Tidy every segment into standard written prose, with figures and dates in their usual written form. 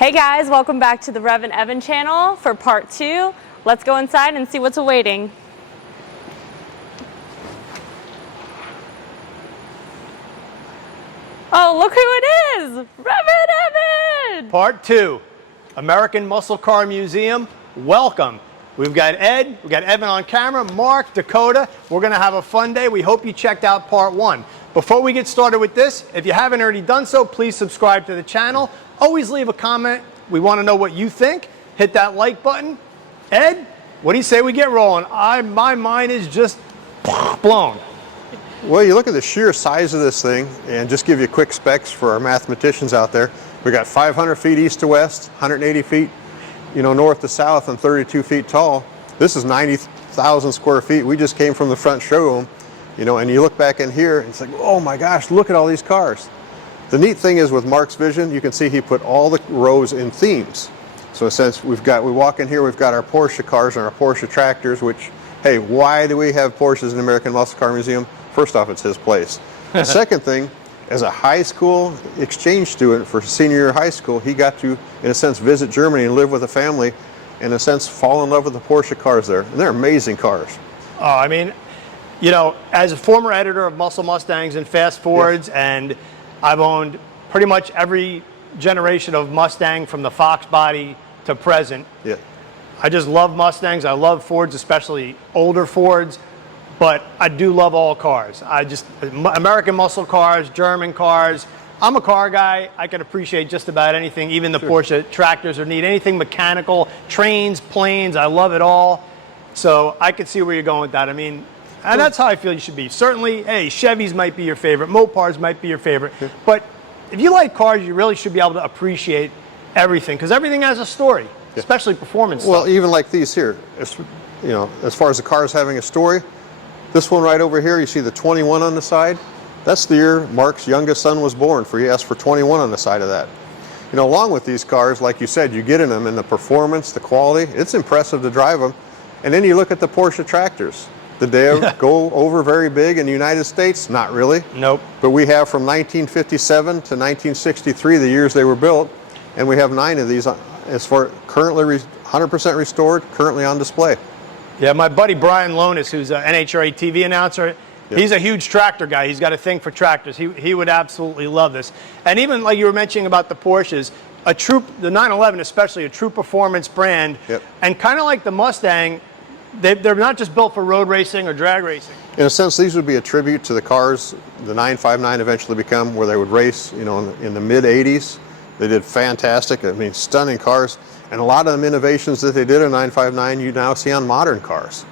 Hey guys, welcome back to the Rev and Evan channel for part 2. Let's go inside and see what's awaiting. Oh, look who it is! Rev and Evan! Part 2, American Muscle Car Museum. Welcome. We've got Ed, we've got Evan on camera, Mark, Dakota. We're gonna have a fun day. We hope you checked out part 1. Before we get started with this, if you haven't already done so, please subscribe to the channel. Always leave a comment. We want to know what you think. Hit that like button. Ed, what do you say we get rolling? My mind is just blown. Well, you look at the sheer size of this thing, and just give you quick specs for our mathematicians out there. We got 500 feet east to west, 180 feet, north to south, and 32 feet tall. This is 90,000 square feet. We just came from the front showroom, and you look back in here, and it's like, oh my gosh, look at all these cars. The neat thing is with Mark's vision, you can see he put all the rows in themes. So since we walk in here, we've got our Porsche cars and our Porsche tractors, which, hey, why do we have Porsches in the American Muscle Car Museum? First off, it's his place. The second thing, as a high school exchange student for senior year of high school, he got to, in a sense, visit Germany and live with a family, and in a sense, fall in love with the Porsche cars there. And they're amazing cars. Oh, I mean, as a former editor of Muscle Mustangs and Fast Fords, yes, and I've owned pretty much every generation of Mustang from the Fox body to present. Yeah. I just love Mustangs. I love Fords, especially older Fords, but I do love all cars. American muscle cars, German cars. I'm a car guy. I can appreciate just about anything, even the Porsche tractors are neat. Anything mechanical, trains, planes, I love it all. So I could see where you're going with that. I mean, and that's how I feel you should be. Certainly, hey, Chevys might be your favorite, Mopars might be your favorite, but if you like cars, you really should be able to appreciate everything, because everything has a story, especially performance Well, stuff. even like these here, as far as the cars having a story, this one right over here, you see the 21 on the side? That's the year Mark's youngest son was born, for he asked for 21 on the side of that. Along with these cars, like you said, you get in them, and the performance, the quality, it's impressive to drive them. And then you look at the Porsche tractors. Did they go over very big in the United States? Not really. Nope. But we have from 1957 to 1963, the years they were built, and we have 9 of these as far currently 100% restored, currently on display. Yeah, my buddy Brian Lonis, who's an NHRA TV announcer, he's a huge tractor guy. He's got a thing for tractors. He would absolutely love this. And even like you were mentioning about the Porsches, the 911 especially, a true performance brand, and kind of like the Mustang, they're not just built for road racing or drag racing. In a sense, these would be a tribute to the cars the 959 eventually become, where they would race, in the mid-'80s. They did fantastic. I mean, stunning cars. And a lot of them innovations that they did in 959 you now see on modern cars.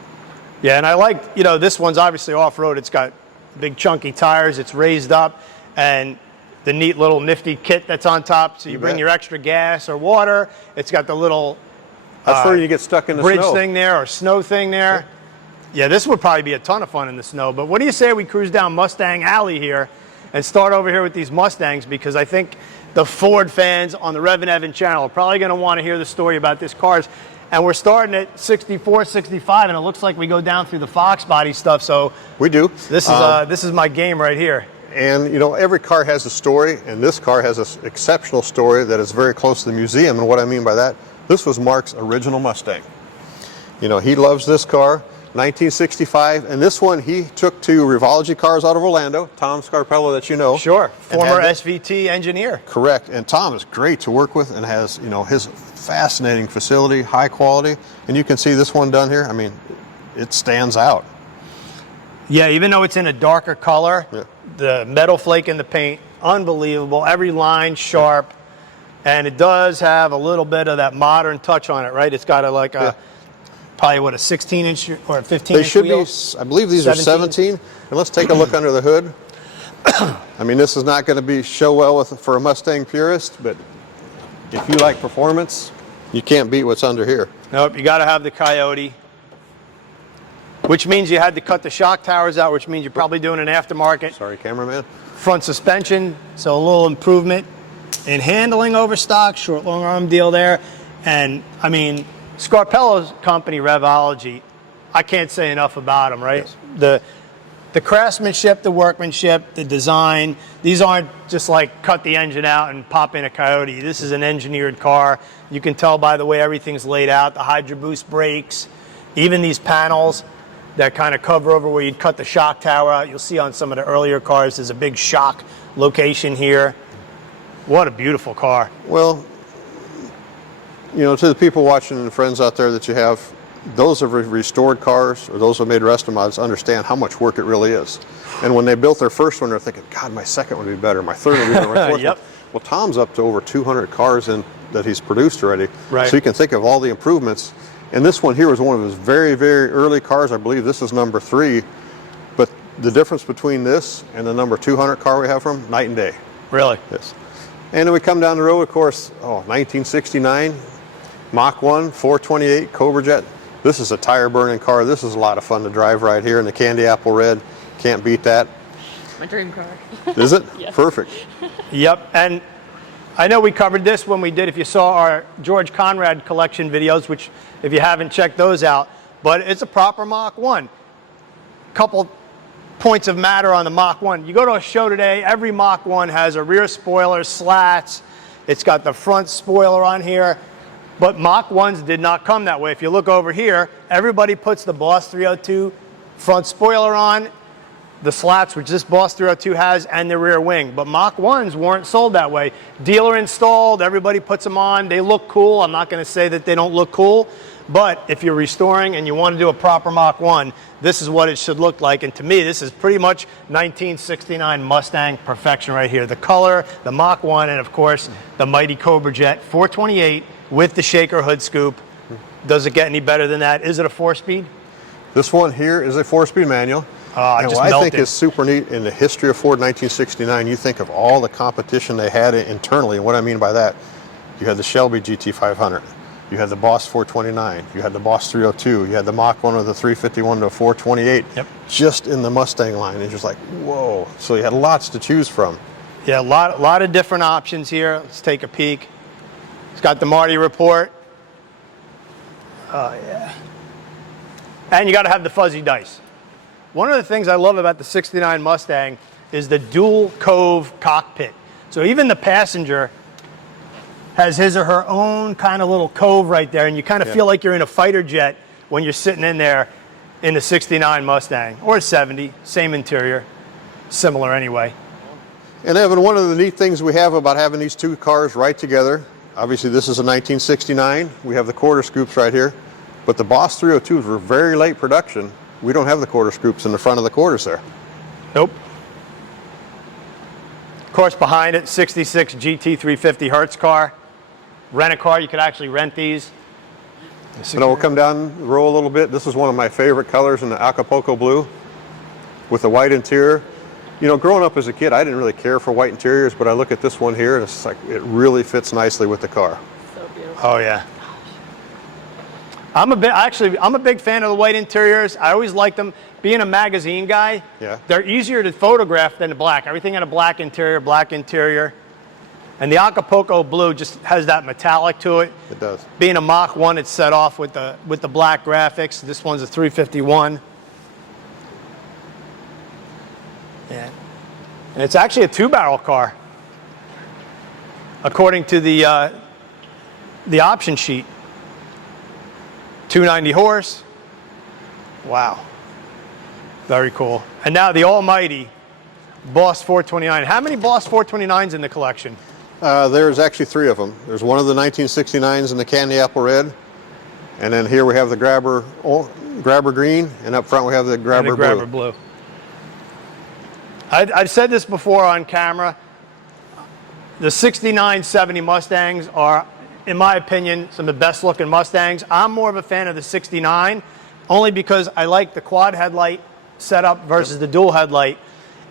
Yeah, and I like, this one's obviously off-road. It's got big chunky tires. It's raised up, and the neat little nifty kit that's on top. So you bring your extra gas or water. It's got the little that's where you get stuck in the bridge snow. thing there, or snow thing there. Yeah, this would probably be a ton of fun in the snow. But what do you say we cruise down Mustang Alley here and start over here with these Mustangs? Because I think the Ford fans on the Rev and Evan channel are probably going to want to hear the story about this cars. And we're starting at 64, 65, and it looks like we go down through the Fox body stuff. So we do. This is my game right here. And every car has a story, and this car has an exceptional story that is very close to the museum. And what I mean by that, this was Mark's original Mustang. He loves this car, 1965, and this one he took to Revology Cars out of Orlando, Tom Scarpello that you know. Sure, former SVT engineer. Correct, and Tom is great to work with and has, his fascinating facility, high quality, and you can see this one done here. I mean, it stands out. Yeah, even though it's in a darker color, the metal flake in the paint, unbelievable, every line sharp. And it does have a little bit of that modern touch on it, right? It's got probably what, a 16-inch or a 15-inch They should wheel? be, I believe these are 17. And let's take a look under the hood. I mean, this is not going to be show well for a Mustang purist, but if you like performance, you can't beat what's under here. Nope, you got to have the Coyote, which means you had to cut the shock towers out, which means you're probably doing an aftermarket. Sorry, cameraman. Front suspension, so a little improvement in handling over stock, short long arm deal there. And I mean, Scarpello's company, Revology, I can't say enough about them, right? Yes. the craftsmanship, the workmanship, the design, these aren't just like cut the engine out and pop in a Coyote. This is an engineered car. You can tell by the way everything's laid out, the Hydro Boost brakes, even these panels that kind of cover over where you'd cut the shock tower out. You'll see on some of the earlier cars, there's a big shock location here. What a beautiful car. Well, you know, to the people watching and friends out there that you have, those have restored cars, or those who have made Restomods, understand how much work it really is. And when they built their first one, they're thinking, God, my second would be better, my third would be better, my fourth Yep. one. Well, Tom's up to over 200 cars that he's produced already. Right. So you can think of all the improvements. And this one here was one of his very, very early cars. I believe this is number 3. But the difference between this and the number 200 car we have from him, night and day. Really? Yes. And then we come down the road, of course, 1969, Mach 1, 428, Cobra Jet. This is a tire burning car. This is a lot of fun to drive right here in the candy apple red. Can't beat that. My dream car. Is it? Yes. Perfect. Yep, and I know we covered this when we did, if you saw our George Conrad collection videos, which if you haven't checked those out, but it's a proper Mach 1. Couple points of matter on the Mach 1. You go to a show today, every Mach 1 has a rear spoiler, slats, it's got the front spoiler on here, but Mach 1s did not come that way. If you look over here, everybody puts the Boss 302 front spoiler on, the slats, which this Boss 302 has, and the rear wing. But Mach 1s weren't sold that way. Dealer installed, everybody puts them on. They look cool. I'm not going to say that they don't look cool, but if you're restoring and you want to do a proper Mach 1, this is what it should look like. And to me, this is pretty much 1969 Mustang perfection right here. The color, the Mach 1, and of course, the mighty Cobra Jet 428 with the shaker hood scoop. Does it get any better than that? Is it a 4-speed? This one here is a 4-speed manual. And just what I melted. think is super neat in the history of Ford 1969, you think of all the competition they had internally. And what I mean by that, you had the Shelby GT500, you had the Boss 429, you had the Boss 302, you had the Mach 1 with the 351 to 428, Yep. just in the Mustang line. And you're just like, whoa. So you had lots to choose from. Yeah, a lot of different options here. Let's take a peek. It's got the Marty report. Oh, yeah. And you got to have the fuzzy dice. One of the things I love about the 69 Mustang is the dual cove cockpit. So even the passenger has his or her own kind of little cove right there, and you kind of feel like you're in a fighter jet when you're sitting in there in the 69 Mustang, or 70, same interior, similar anyway. And Evan, one of the neat things we have about having these two cars right together, obviously this is a 1969, we have the quarter scoops right here, but the Boss 302s were very late production. We don't have the quarter scoops in the front of the quarters there. Nope. Of course, behind it, 66 GT350 Hertz car. Rent a car, you could actually rent these. And we'll come down the row a little bit. This is one of my favorite colors in the Acapulco blue with the white interior. You know, growing up as a kid, I didn't really care for white interiors, but I look at this one here and it's like, it really fits nicely with the car. So beautiful. Oh yeah. I'm a big fan of the white interiors. I always liked them. Being a magazine guy, they're easier to photograph than the black. Everything in a black interior. And the Acapulco blue just has that metallic to it. It does. Being a Mach 1, it's set off with the black graphics. This one's a 351. Yeah. And it's actually a 2-barrel car, according to the option sheet. 290 horse. Wow. Very cool. And now the almighty Boss 429. How many Boss 429s in the collection? There's actually 3 of them. There's one of the 1969s in the candy apple red, and then here we have the grabber green, and up front we have the grabber blue. I've said this before on camera. The 69, 70 Mustangs are, in my opinion, some of the best looking Mustangs. I'm more of a fan of the 69, only because I like the quad headlight setup versus the dual headlight.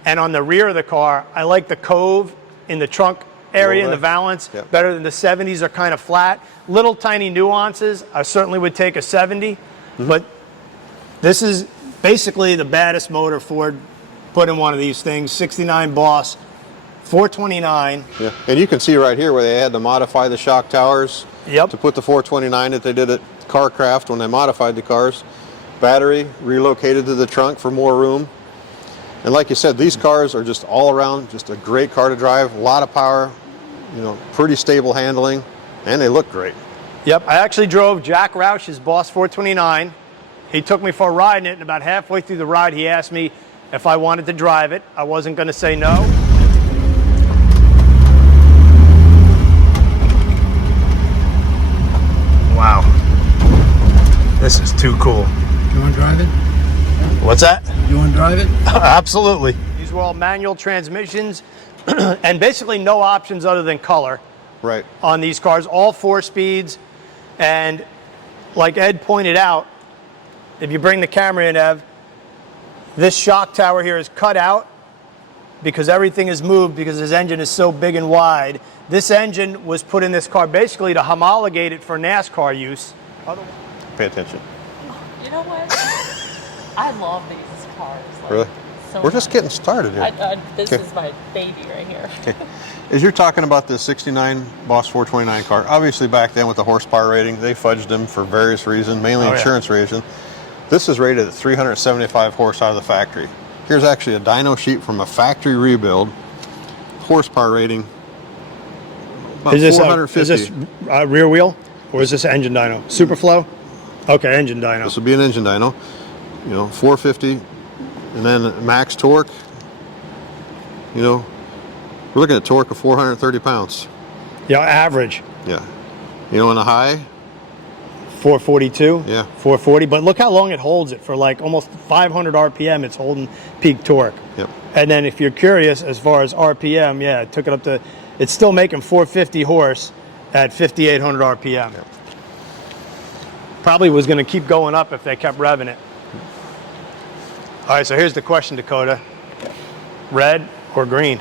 And on the rear of the car, I like the cove in the trunk area and the valance better than the 70s are kind of flat. Little tiny nuances. I certainly would take a 70, but this is basically the baddest motor Ford put in one of these things. 69 Boss 429. Yeah, and you can see right here where they had to modify the shock towers to put the 429 that they did at CarCraft when they modified the cars. Battery relocated to the trunk for more room. And like you said, these cars are just all around, just a great car to drive, a lot of power, you know, pretty stable handling, and they look great. Yep, I actually drove Jack Roush's Boss 429. He took me for a ride in it, and about halfway through the ride, he asked me if I wanted to drive it. I wasn't going to say no. Wow. This is too cool. You want to drive it? What's that? You want to drive it? Absolutely. These were all manual transmissions and basically no options other than color. Right. On these cars, all 4 speeds. And like Ed pointed out, if you bring the camera in, Ev, this shock tower here is cut out because everything is moved because this engine is so big and wide. This engine was put in this car basically to homologate it for NASCAR use. Pay attention. You know what? I love these cars. Like, Really? So We're just much. getting started here. This is my baby right here. As you're talking about the 69 Boss 429 car, obviously back then with the horsepower rating, they fudged them for various reasons, mainly insurance reasons. This is rated at 375 horse out of the factory. Here's actually a dyno sheet from a factory rebuild. Horsepower rating, about 450. Is this rear wheel or is this engine dyno? Superflow? Okay, engine dyno. This would be an engine dyno. You know, 450, and then max torque. You know, we're looking at torque of 430 pounds. Yeah, average. Yeah. You know, in a high, 442. Yeah. 440. But look how long it holds it for, like almost 500 RPM. It's holding peak torque. Yep. And then if you're curious as far as RPM, yeah, it took it up to. It's still making 450 horse at 5,800 RPM. Yep. Probably was going to keep going up if they kept revving it. All right, so here's the question, Dakota. Red or green?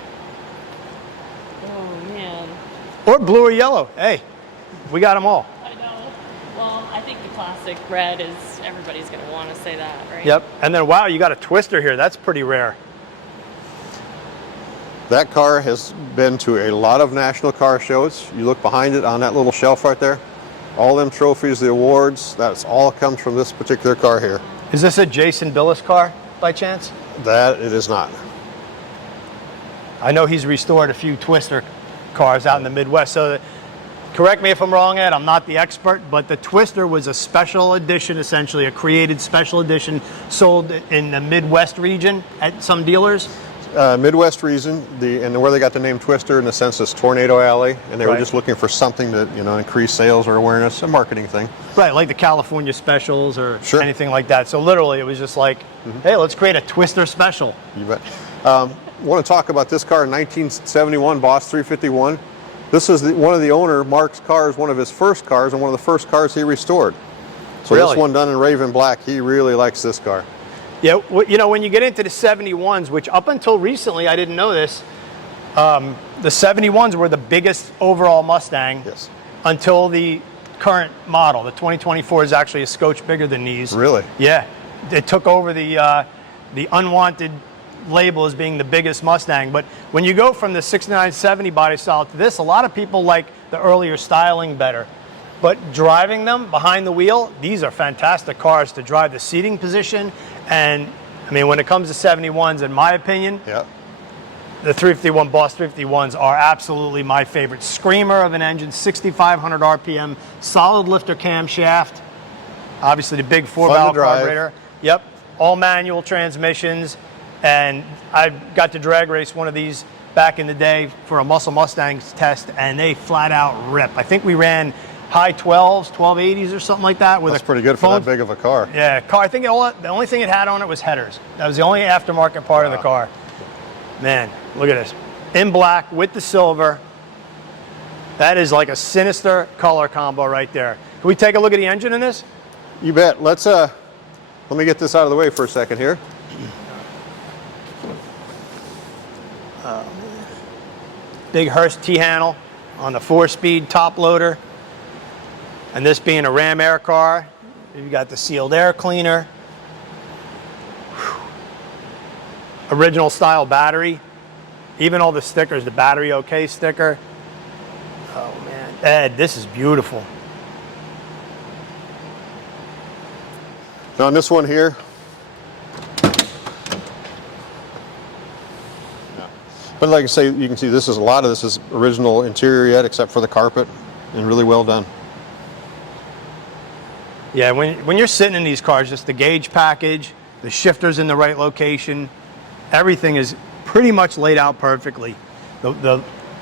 Oh man. Or blue or yellow? Hey, we got them all. I know. Well, I think the classic red is, everybody's going to want to say that, right? Yep. And then, wow, you got a twister here. That's pretty rare. that car has been to a lot of national car shows. You look behind it on that little shelf right there. All them trophies, the awards, that's all comes from this particular car here. Is this a Jason Billis car by chance? That it is not. I know he's restored a few Twister cars out in the Midwest. So correct me if I'm wrong, Ed, I'm not the expert, but the Twister was a special edition, essentially a created special edition sold in the Midwest region at some dealers. Midwest region, and where they got the name Twister in the sense is Tornado Alley, and they were Right. just looking for something to, increase sales or awareness, a marketing thing. Right, like the California specials or Sure. anything like that. So literally it was just like, hey, let's create a Twister special. You bet. Want to talk about this car, 1971 Boss 351. This is one of the owner, Mark's cars, one of his first cars, and one of the first cars he restored. So Really? this one done in REVan black, he really likes this car. Yeah, when you get into the 71s, which up until recently, I didn't know this, the 71s were the biggest overall Mustang Yes. until the current model. The 2024 is actually a scotch bigger than these. Really? Yeah. It took over the unwanted label as being the biggest Mustang. But when you go from the 6970 body style to this, a lot of people like the earlier styling better. But driving them behind the wheel, these are fantastic cars to drive the seating position. And I mean, when it comes to 71s, in my opinion, Yeah. the 351 Boss 351s are absolutely my favorite. Screamer of an engine, 6,500 RPM, solid lifter camshaft, obviously the big Fun 4-valve to drive. carburetor. Yep, all manual transmissions. And I got to drag race one of these back in the day for a Muscle Mustangs test, and they flat out rip. I think we ran high 12s, 1280s or something like that. That's pretty good for that big of a car. Yeah, car. I think the only thing it had on it was headers. That was the only aftermarket part of the car. Man, look at this. In black with the silver. That is like a sinister color combo right there. Can we take a look at the engine in this? You bet. Let me get this out of the way for a second here. Big Hurst T-handle on the 4-speed top loader. And this being a Ram Air car, you got the sealed air cleaner. Whew. Original style battery. Even all the stickers, the battery okay sticker. Oh man, Ed, this is beautiful. Now on this one here, But like I say, you can see this is a lot of this is original interior yet, except for the carpet, and really well done. Yeah, when you're sitting in these cars, just the gauge package, the shifter's in the right location, everything is pretty much laid out perfectly.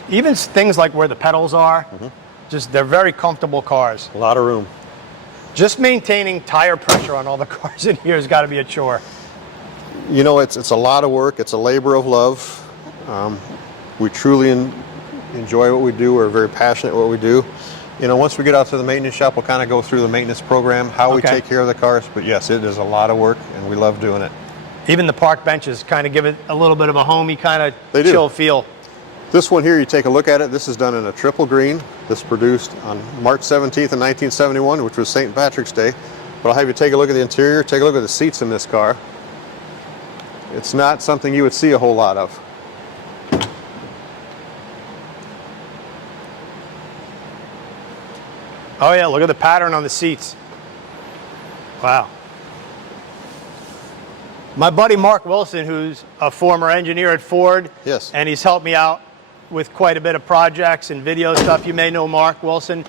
Even things like where the pedals are, just they're very comfortable cars. A lot of room. Just maintaining tire pressure on all the cars in here has got to be a chore. You know, it's a lot of work. It's a labor of love. We truly enjoy what we do. We're very passionate at what we do. You know, once we get out to the maintenance shop, we'll kind of go through the maintenance program, how we take care of the cars. But yes, it is a lot of work, and we love doing it. Even the park benches kind of give it a little bit of a homey kind of chill feel. This one here, you take a look at it. This is done in a triple green. This produced on March 17th in 1971, which was St. Patrick's Day. But I'll have you take a look at the interior, take a look at the seats in this car. It's not something you would see a whole lot of. Oh yeah, look at the pattern on the seats. Wow. My buddy Mark Wilson, who's a former engineer at Ford, yes, and he's helped me out with quite a bit of projects and video stuff. You may know Mark Wilson.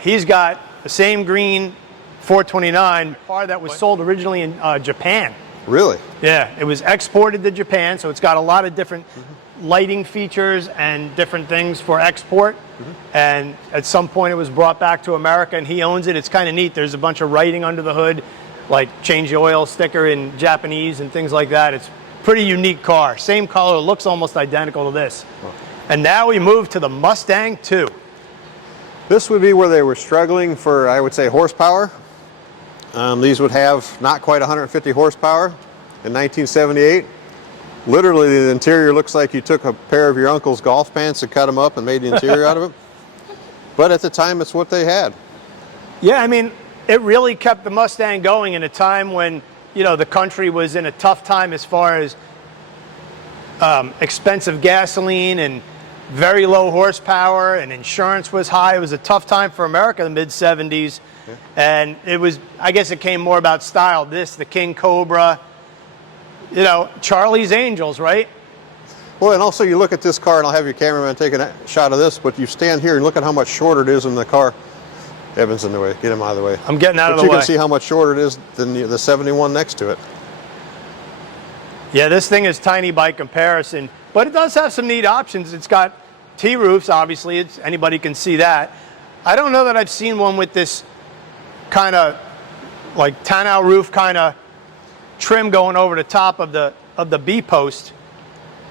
He's got the same green 429 car that was sold originally in Japan. Really? Yeah, it was exported to Japan, so it's got a lot of different lighting features and different things for export. And at some point it was brought back to America, and he owns it. It's kind of neat. There's a bunch of writing under the hood, like change the oil sticker in Japanese and things like that. It's a pretty unique car. Same color, looks almost identical to this. And now we move to the Mustang II. This would be where they were struggling for, I would say, horsepower. These would have not quite 150 horsepower in 1978. Literally, the interior looks like you took a pair of your uncle's golf pants and cut them up and made the interior out of it. But at the time, it's what they had. Yeah, I mean, it really kept the Mustang going in a time when, you know, the country was in a tough time as far as expensive gasoline and very low horsepower, and insurance was high. It was a tough time for America in the mid-70s. Yeah. And it was, I guess it came more about style. This, the King Cobra, you know, Charlie's Angels, right? Well, and also you look at this car, and I'll have your cameraman take a shot of this, but you stand here and look at how much shorter it is in the car. Evan's in the way. Get him out of the way. I'm getting out of the way. But you can see how much shorter it is than the 71 next to it. Yeah, this thing is tiny by comparison, but it does have some neat options. It's got T-roofs, obviously. Anybody can see that. I don't know that I've seen one with this kind of like tonneau roof kind of trim going over the top of the B-post.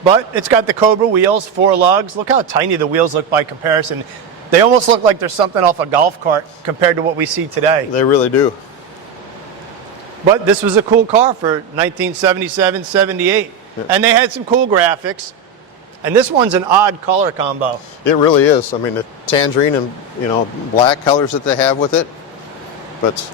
But it's got the Cobra wheels, 4 lugs. Look how tiny the wheels look by comparison. They almost look like there's something off a golf cart compared to what we see today. They really do. But this was a cool car for 1977, 78. Yeah. And they had some cool graphics. And this one's an odd color combo. It really is. I mean, the tangerine and, you know, black colors that they have with it. But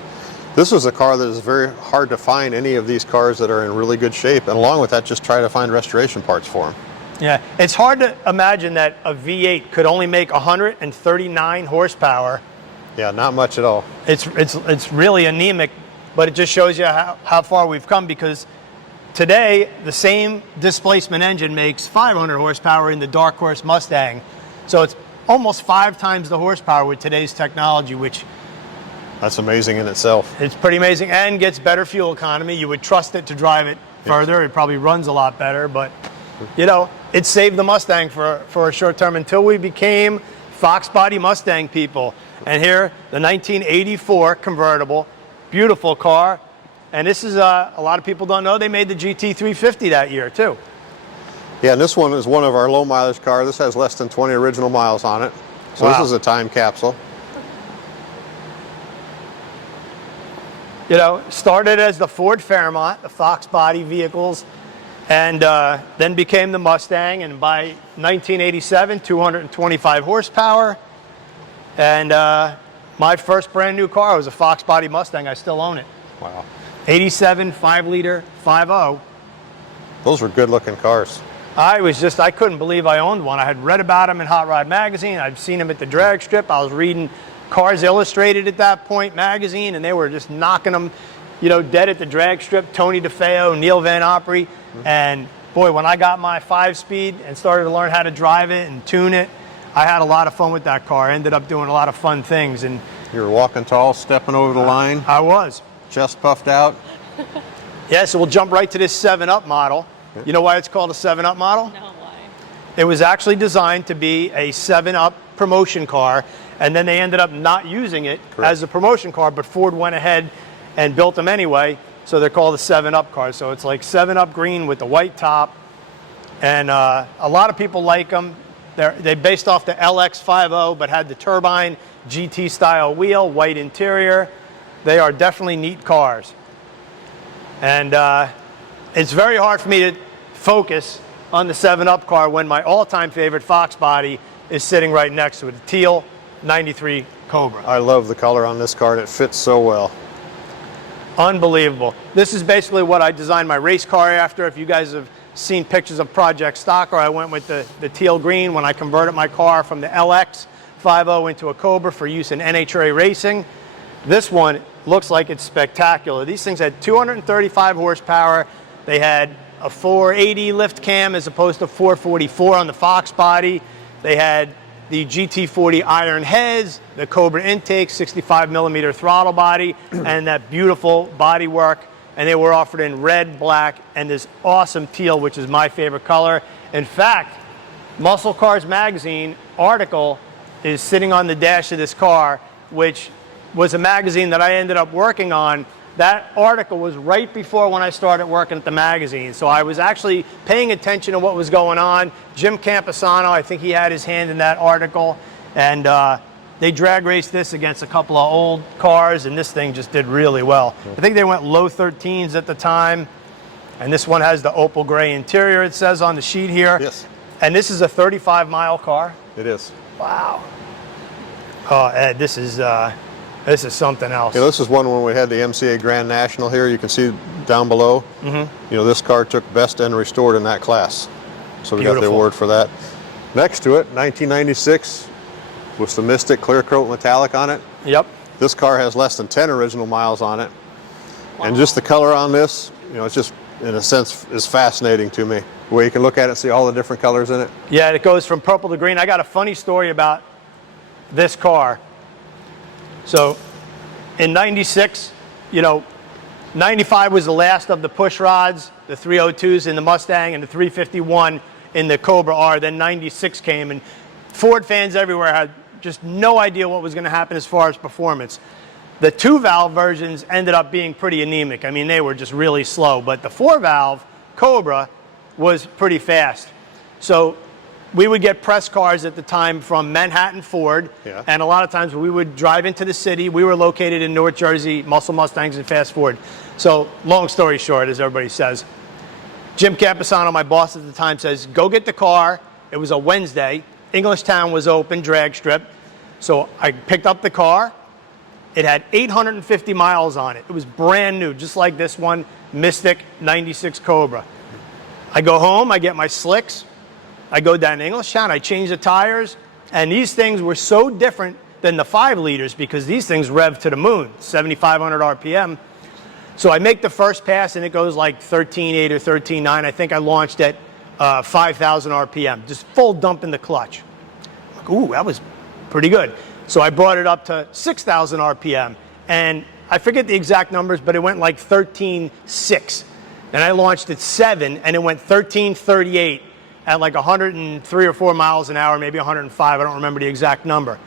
this was a car that is very hard to find any of these cars that are in really good shape. And along with that, just try to find restoration parts for them. Yeah, it's hard to imagine that a V8 could only make 139 horsepower. Yeah, not much at all. It's really anemic, but it just shows you how far we've come, because today the same displacement engine makes 500 horsepower in the Dark Horse Mustang. So it's almost 5 times the horsepower with today's technology, which... That's amazing in itself. It's pretty amazing, and gets better fuel economy. You would trust it to drive it further. It probably runs a lot better, but, you know, it saved the Mustang for a short term until we became Fox body Mustang people. And here, the 1984 convertible, beautiful car. And this is, a lot of people don't know, they made the GT350 that year too. Yeah, and this one is one of our low mileage cars. This has less than 20 original miles on it. So wow. This is a time capsule. You know, started as the Ford Fairmont, the Fox body vehicles, and then became the Mustang. And by 1987, 225 horsepower. And my first brand new car was a Fox body Mustang. I still own it. Wow. 87, 5-liter, 5.0. Those were good looking cars. I couldn't believe I owned one. I had read about them in Hot Rod Magazine. I'd seen them at the drag strip. I was reading Cars Illustrated at that point magazine, and they were just knocking them, you know, dead at the drag strip. Tony DeFeo, Neil Van Opry, and boy, when I got my 5-speed and started to learn how to drive it and tune it, I had a lot of fun with that car. I ended up doing a lot of fun things. And You were walking tall, stepping over the line, I was. chest puffed out. Yeah, so we'll jump right to this 7-Up model. You know why it's called a 7-Up model? No, why? It was actually designed to be a 7-Up promotion car, and then they ended up not using it as a promotion car, but Ford went ahead and built them anyway, so they're called the 7-Up cars. So it's like 7-Up green with the white top, and a lot of people like them. They based off the LX50, but had the turbine GT style wheel, white interior. They are definitely neat cars. And it's very hard for me to focus on the 7-Up car when my all-time favorite Fox body is sitting right next to it, the teal 93 Cobra. I love the color on this car, and it fits so well. Unbelievable. This is basically what I designed my race car after. If you guys have seen pictures of Project Stocker, I went with the teal green when I converted my car from the LX50 into a Cobra for use in NHRA racing. This one looks like it's spectacular. These things had 235 horsepower. They had a 480 lift cam as opposed to 444 on the Fox body. They had the GT40 iron heads, the Cobra intake, 65 millimeter throttle body, and that beautiful body work. And they were offered in red, black, and this awesome teal, which is my favorite color. In fact, Muscle Cars Magazine article is sitting on the dash of this car, which was a magazine that I ended up working on. That article was right before when I started working at the magazine. So I was actually paying attention to what was going on. Jim Camposano, I think he had his hand in that article. And they drag raced this against a couple of old cars, and this thing just did really well. I think they went low 13s at the time. And this one has the opal gray interior, it says on the sheet here. Yes. And this is a 35-mile car. It is. Wow. Oh, Ed, this is something else. You know, this is one when we had the MCA Grand National here. You can see down below. You know, this car took best and restored in that class. So we got the Beautiful. award for that. Next to it, 1996, with the Mystic Clear Coat Metallic on it. Yep. This car has less than 10 original miles on it. And just the color on this, you know, it's just, in a sense, is fascinating to me. Where you can look at it and see all the different colors in it. Yeah, it goes from purple to green. I got a funny story about this car. So in 96, you know, 95 was the last of the push rods, the 302s in the Mustang and the 351 in the Cobra R. Then 96 came, and Ford fans everywhere had just no idea what was going to happen as far as performance. The 2-valve versions ended up being pretty anemic. I mean, they were just really slow, but the 4-valve Cobra was pretty fast. So we would get press cars at the time from Manhattan Ford, and a lot of times we would drive into the city. We were located in North Jersey, Muscle Mustangs and Fast Ford. So long story short, as everybody says, Jim Camposano, my boss at the time, says, go get the car. It was a Wednesday. Englishtown was open, drag strip. So I picked up the car. It had 850 miles on it. It was brand new, just like this one, Mystic 96 Cobra. I go home, I get my slicks. I go down to Englishtown, I change the tires, and these things were so different than the 5 liters because these things rev to the moon, 7,500 RPM. So I make the first pass and it goes like 13.8 or 13.9. I think I launched at 5,000 RPM, just full dump in the clutch. Like, ooh, that was pretty good. So I brought it up to 6,000 RPM, and I forget the exact numbers, but it went like 13.6. And I launched at 7, and it went 13.38 at like 103 or 4 miles an hour, maybe 105. I don't remember the exact number.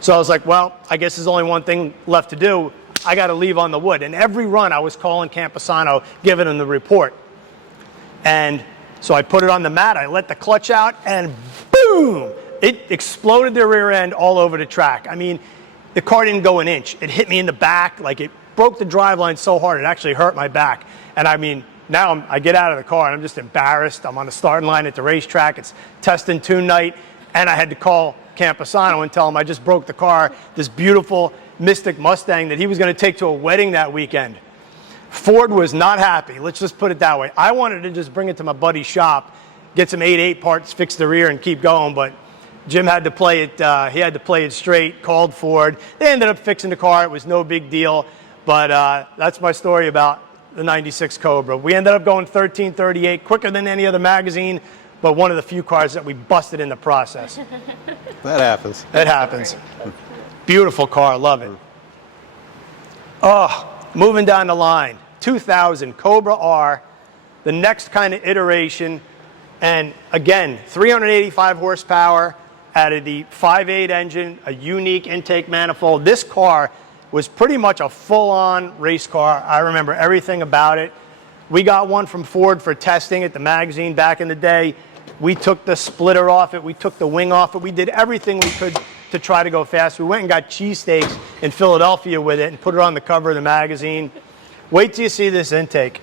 So I was like, well, I guess there's only one thing left to do. I got to leave on the wood. And every run, I was calling Camposano, giving him the report. And so I put it on the mat. I let the clutch out, and boom! It exploded the rear end all over the track. I mean, the car didn't go an inch. It hit me in the back. Like, it broke the driveline so hard, it actually hurt my back. And I mean, now I get out of the car and I'm just embarrassed. I'm on the starting line at the racetrack. It's test and tune night. And I had to call Camposano and tell him I just broke the car, this beautiful Mystic Mustang that he was going to take to a wedding that weekend. Ford was not happy. Let's just put it that way. I wanted to just bring it to my buddy's shop, get some 8.8 parts, fix the rear, and keep going. But Jim had to play it. He had to play it straight. Called Ford. They ended up fixing the car. It was no big deal. But that's my story about the 96 Cobra. We ended up going 1338, quicker than any other magazine, but one of the few cars that we busted in the process. That happens. It happens. Beautiful car, love it. Oh, moving down the line, 2000 Cobra R, the next kind of iteration, and again, 385 horsepower out of the 5.8 engine, a unique intake manifold. This car was pretty much a full-on race car. I remember everything about it. We got one from Ford for testing at the magazine back in the day. We took the splitter off it, we took the wing off it, we did everything we could to try to go fast. We went and got cheesesteaks in Philadelphia with it and put it on the cover of the magazine. Wait till you see this intake.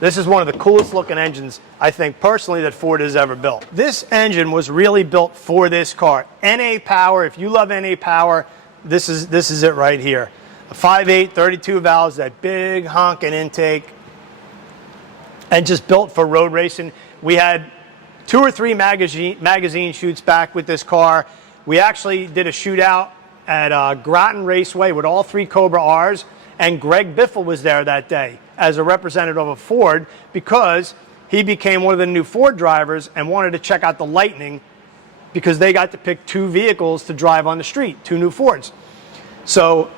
This is one of the coolest looking engines, I think personally, that Ford has ever built. This engine was really built for this car. NA power, if you love NA power, this is it right here. A 5.8, 32 valves, that big honking intake, and just built for road racing. We had 2 or 3 magazine shoots back with this car. We actually did a shootout at Groton Raceway with all 3 Cobra Rs, and Greg Biffle was there that day as a representative of Ford because he became one of the new Ford drivers and wanted to check out the Lightning because they got to pick 2 vehicles to drive on the street, 2 new Fords. So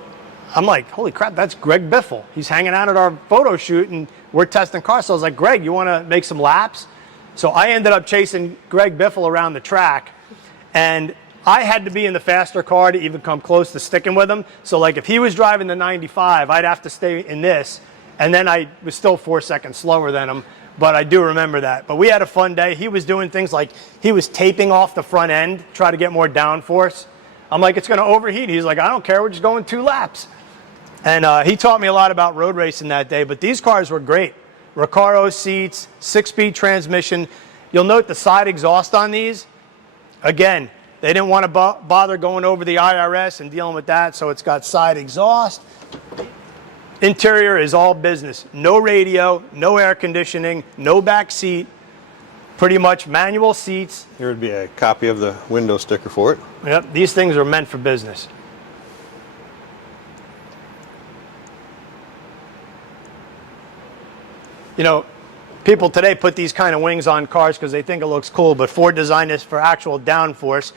I'm like, holy crap, that's Greg Biffle. He's hanging out at our photo shoot and we're testing cars. So I was like, Greg, you want to make some laps? So I ended up chasing Greg Biffle around the track, and I had to be in the faster car to even come close to sticking with him. So like if he was driving the 95, I'd have to stay in this, and then I was still 4 seconds slower than him, but I do remember that. But we had a fun day. He was doing things like he was taping off the front end, try to get more downforce. I'm like, it's going to overheat. He's like, I don't care, we're just going 2 laps. And he taught me a lot about road racing that day, but these cars were great. Recaro seats, 6-speed transmission. You'll note the side exhaust on these. Again, they didn't want to bother going over the IRS and dealing with that, so it's got side exhaust. Interior is all business. No radio, no air conditioning, no back seat. Pretty much manual seats. Here would be a copy of the window sticker for it. Yep, these things are meant for business. You know, people today put these kind of wings on cars because they think it looks cool, but Ford designed this for actual downforce.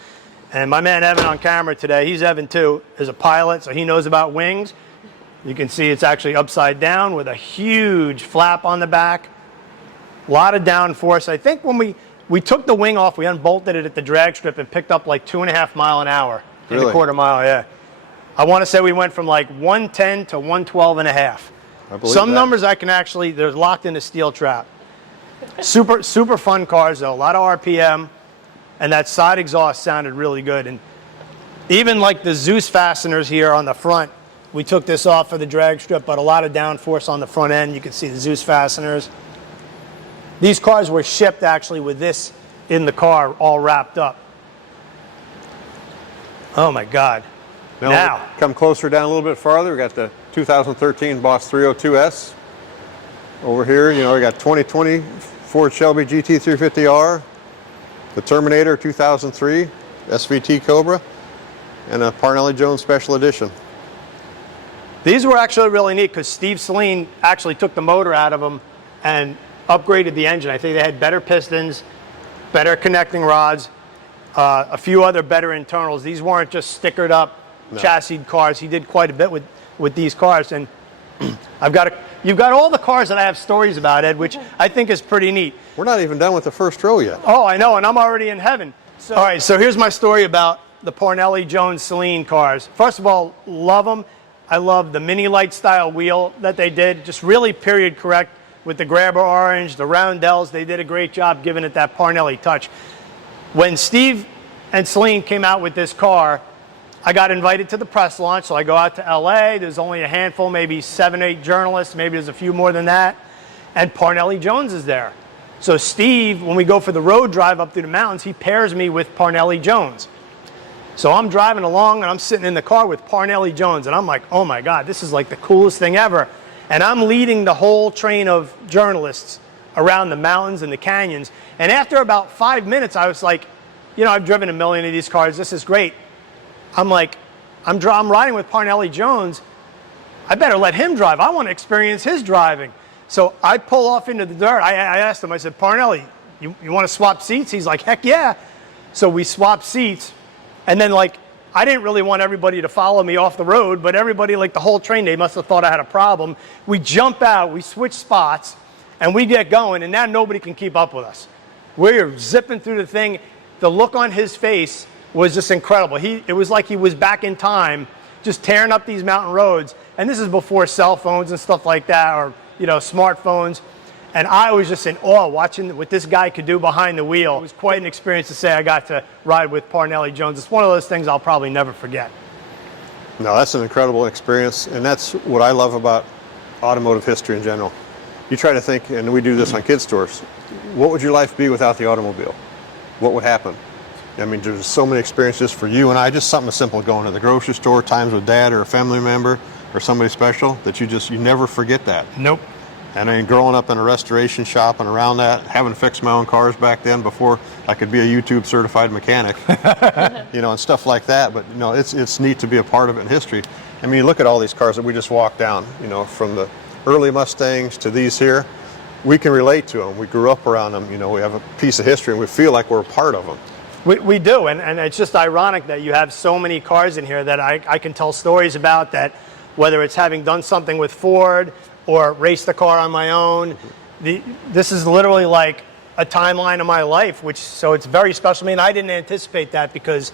And my man Evan on camera today, he's Evan too, is a pilot, so he knows about wings. You can see it's actually upside down with a huge flap on the back. A lot of downforce. I think when we took the wing off, we unbolted it at the drag strip and picked up like 2.5 miles an hour. Really? In a quarter mile, yeah. I want to say we went from like 110 to 112.5. Some numbers I can actually, they're locked in a steel trap. Super fun cars though, a lot of RPM, and that side exhaust sounded really good. And even like the Zeus fasteners here on the front, we took this off for the drag strip, but a lot of downforce on the front end. You can see the Zeus fasteners. These cars were shipped actually with this in the car all wrapped up. Oh my God. Now, come closer down a little bit farther. We got the 2013 Boss 302S over here. You know, we got 2020 Ford Shelby GT350R, the Terminator 2003 SVT Cobra, and a Parnelli Jones Special Edition. these were actually really neat because Steve Saleen actually took the motor out of them and upgraded the engine. I think they had better pistons, better connecting rods, a few other better internals. These weren't just stickered up chassis cars. He did quite a bit with these cars, and you've got all the cars that I have stories about, Ed, which I think is pretty neat. We're not even done with the first row yet. Oh, I know, and I'm already in heaven. All right, so here's my story about the Parnelli Jones Saleen cars. First of all, love them. I love the mini light style wheel that they did, just really period correct with the grabber orange, the roundels. They did a great job giving it that Parnelli touch. When Steve and Saleen came out with this car, I got invited to the press launch, so I go out to LA. There's only a handful, maybe 7, 8 journalists, maybe there's a few more than that, and Parnelli Jones is there. So Steve, when we go for the road drive up through the mountains, he pairs me with Parnelli Jones. So I'm driving along and I'm sitting in the car with Parnelli Jones, and I'm like, oh my God, this is like the coolest thing ever. And I'm leading the whole train of journalists around the mountains and the canyons. And after about 5 minutes, I was like, you know, I've driven a million of these cars. This is great. I'm like, I'm riding with Parnelli Jones. I better let him drive. I want to experience his driving. So I pull off into the dirt. I asked him, I said, Parnelli, you want to swap seats? He's like, heck yeah. So we swapped seats. And then like, I didn't really want everybody to follow me off the road, but everybody, like the whole train, they must have thought I had a problem. We jump out, we switch spots, and we get going, and now nobody can keep up with us. We're zipping through the thing. The look on his face was just incredible. It was like he was back in time, just tearing up these mountain roads. And this is before cell phones and stuff like that, or smartphones. And I was just in awe watching what this guy could do behind the wheel. It was quite an experience to say I got to ride with Parnelli Jones. It's one of those things I'll probably never forget. No, that's an incredible experience, and that's what I love about automotive history in general. You try to think, and we do this on kids' tours, what would your life be without the automobile? What would happen? I mean, there's so many experiences for you and I, just something simple, going to the grocery store, times with dad or a family member or somebody special, that you never forget that. Nope. And I mean, growing up in a restoration shop and around that, having fixed my own cars back then before I could be a YouTube certified mechanic, and stuff like that. But it's neat to be a part of it in history. I mean, you look at all these cars that we just walked down, from the early Mustangs to these here, we can relate to them. We grew up around them. We have a piece of history and we feel like we're a part of them. We do, and it's just ironic that you have so many cars in here that I can tell stories about, that whether it's having done something with Ford or raced a car on my own. This is literally like a timeline of my life, so it's very special to me, and I didn't anticipate that, because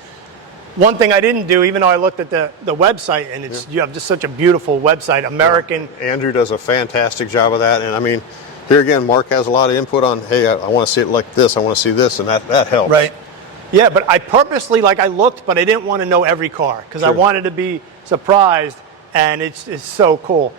one thing I didn't do, even though I looked at the website, and you have just such a beautiful website, American. Yeah. Andrew does a fantastic job of that, and I mean, here again, Mark has a lot of input on, hey, I want to see it like this, I want to see this, and that helps. Right. Yeah, but I purposely, I looked, but I didn't want to know every car, because I wanted to be surprised, and it's so cool.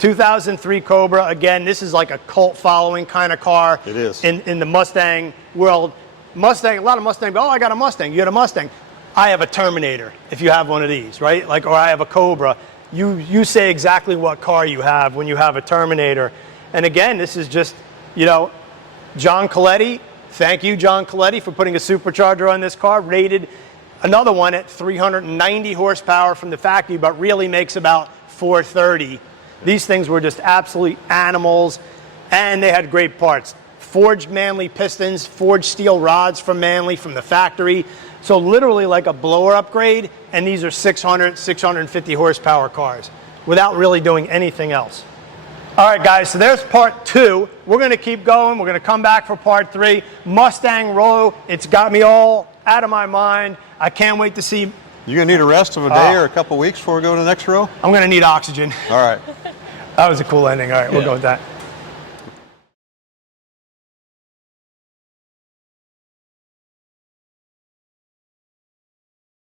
2003 Cobra, again, this is like a cult following kind of car. It is. In the Mustang world. Mustang, a lot of Mustang, I got a Mustang, you got a Mustang. I have a Terminator, if you have one of these, right? Or I have a Cobra. You say exactly what car you have when you have a Terminator. And again, this is just, John Coletti. Thank you, John Coletti, for putting a supercharger on this car. Rated another one at 390 horsepower from the factory, but really makes about 430. These things were just absolute animals, and they had great parts. Forged Manley pistons, forged steel rods from Manley from the factory. So literally like a blower upgrade, and these are 600, 650 horsepower cars without really doing anything else. All right, guys, so there's part 2. We're going to keep going. We're going to come back for part 3. Mustang Row, it's got me all out of my mind. I can't wait to see. You're going to need a rest of a day or a couple weeks before we go to the next row? I'm going to need oxygen. All right. That was a cool ending. All right, we'll go with that.